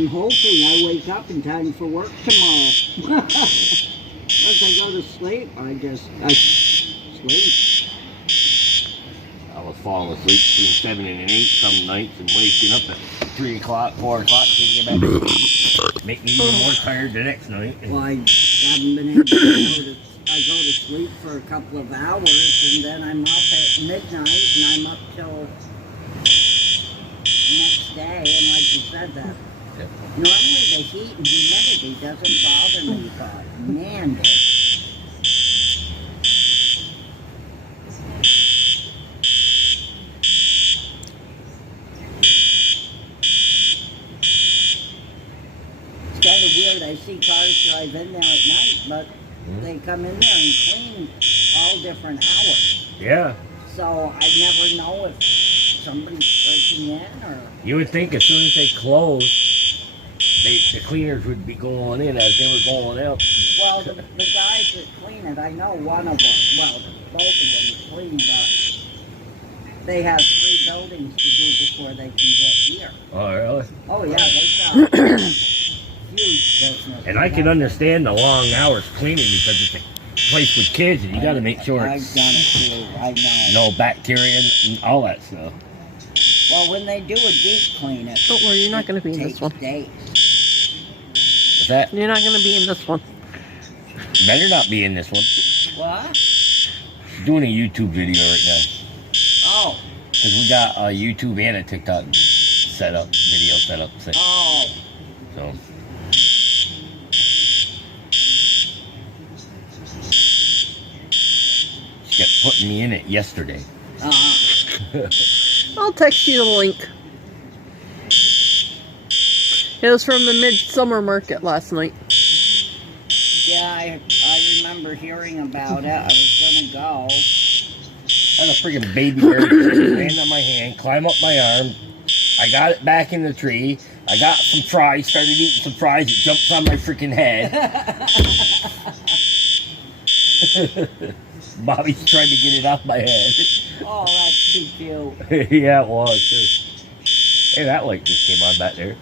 I'm hoping I wake up in time for work tomorrow. Once I go to sleep, I sleep. I was falling asleep between 7 and 8 some nights and waking up at 3 o'clock, 4 o'clock, thinking about it. Make me even more tired the next night. Well, I haven't been able to I go to sleep for a couple of hours, and then I'm up at midnight, and I'm up till the next day, and like you said, that normally the heat and humidity doesn't bother me, but man, it's kind of weird. I see cars drive in there at night, but they come in there and clean all different hours. Yeah. So I never know if somebody's breaking in or... You would think as soon as they close, the cleaners would be going in as they were going out. Well, the guys that clean it, I know one of them, well, both of them clean, but they have 3 buildings to do before they can get here. Oh, really? Oh, yeah, they've got huge business. And I can understand the long hours cleaning because it's a place with kids and you got to make sure I've it's done it too, I know. no bacteria and all that stuff. Well, when they do a deep clean, it Don't worry, you're not going to be in this one. days. What's that? You're not going to be in this one. Better not be in this one. What? She's doing a YouTube video right now. Oh. Because we got a YouTube and a TikTok video set up. Oh. So. She kept putting me in it yesterday. I'll text you the link. It was from the Midsummer Market last night. Yeah, I remember hearing about it. I was gonna go. I had a freaking baby bear land on my hand, climb up my arm. I got it back in the tree. I got some fries, started eating some fries. It jumps on my freaking head. Bobby's trying to get it off my head. Oh, that's too cute. Yeah, it was too. Hey, that light just came on back there.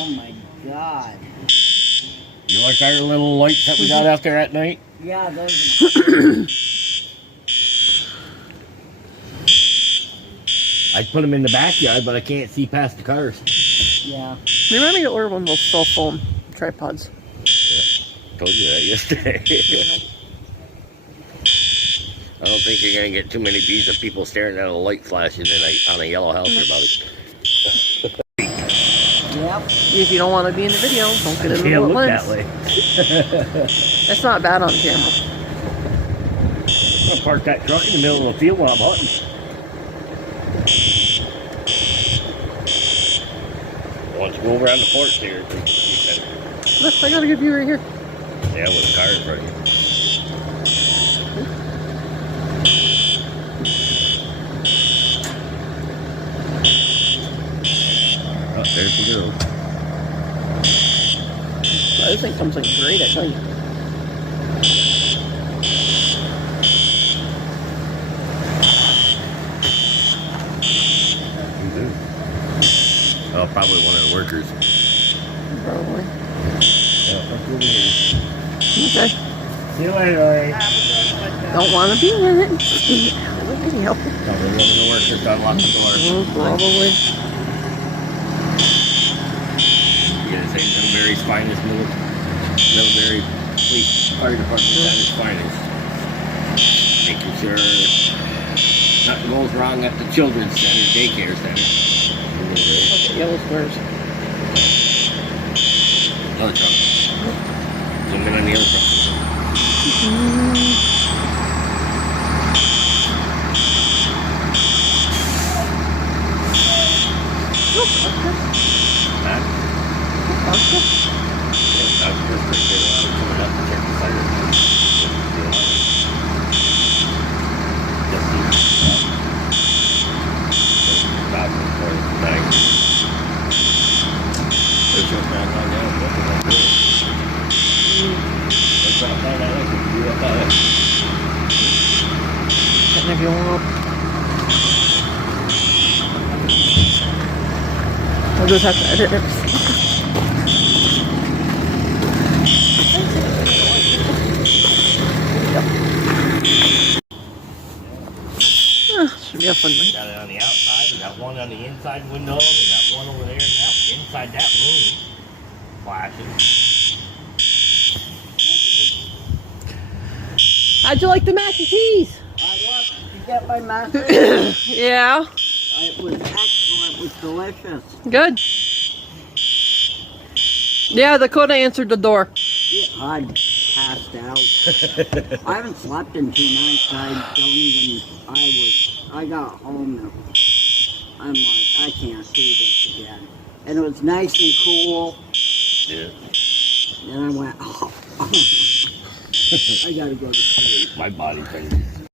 Oh my God. You like our little lights that we got out there at night? Yeah, those. I put them in the backyard, but I can't see past the cars. Yeah. Remind me to order one of those cell phone tripods. Yeah, told you that yesterday. I don't think you're going to get too many views of people staring at a light flashing on a yellow house or about it. Yep. If you don't want to be in the video, don't get in the Can't look lens. that way. It's not bad on camera. I'm going to park that truck in the middle of the field while I'm hunting. Why don't you go over on the porch there? Look, I got a good view right here. Yeah, with the car in front of you. Oh, there's the girl. This thing comes in great at night. Oh, probably one of the workers. Probably. Yeah, let's go over here. Okay. See you later, Larry. Don't want to be in it. Out of the video. Probably one of the workers to unlock the door. Probably. You gotta say Middlebury's finest Middlebury Police Fire Department at its finest. Making sure nothing goes wrong at the children's center, daycare center. Okay, yellow squares. Another truck. Zoom in on the other truck. And if you want. I'll just have to edit it. Should be a fun We night. got it on the outside, we got one on the inside window, we got one over there now, inside that room. Flashing. How'd you like the mac and cheese? I love it. You get my master. Yeah, It was excellent. It was delicious. good. Yeah, Dakota answered the door. Yeah, I passed out. I haven't slept in 2 nights. I got home and I'm like, I can't do this again. And it was nice and cool. Yeah. And I went, oh. I gotta go to sleep. My body crazy.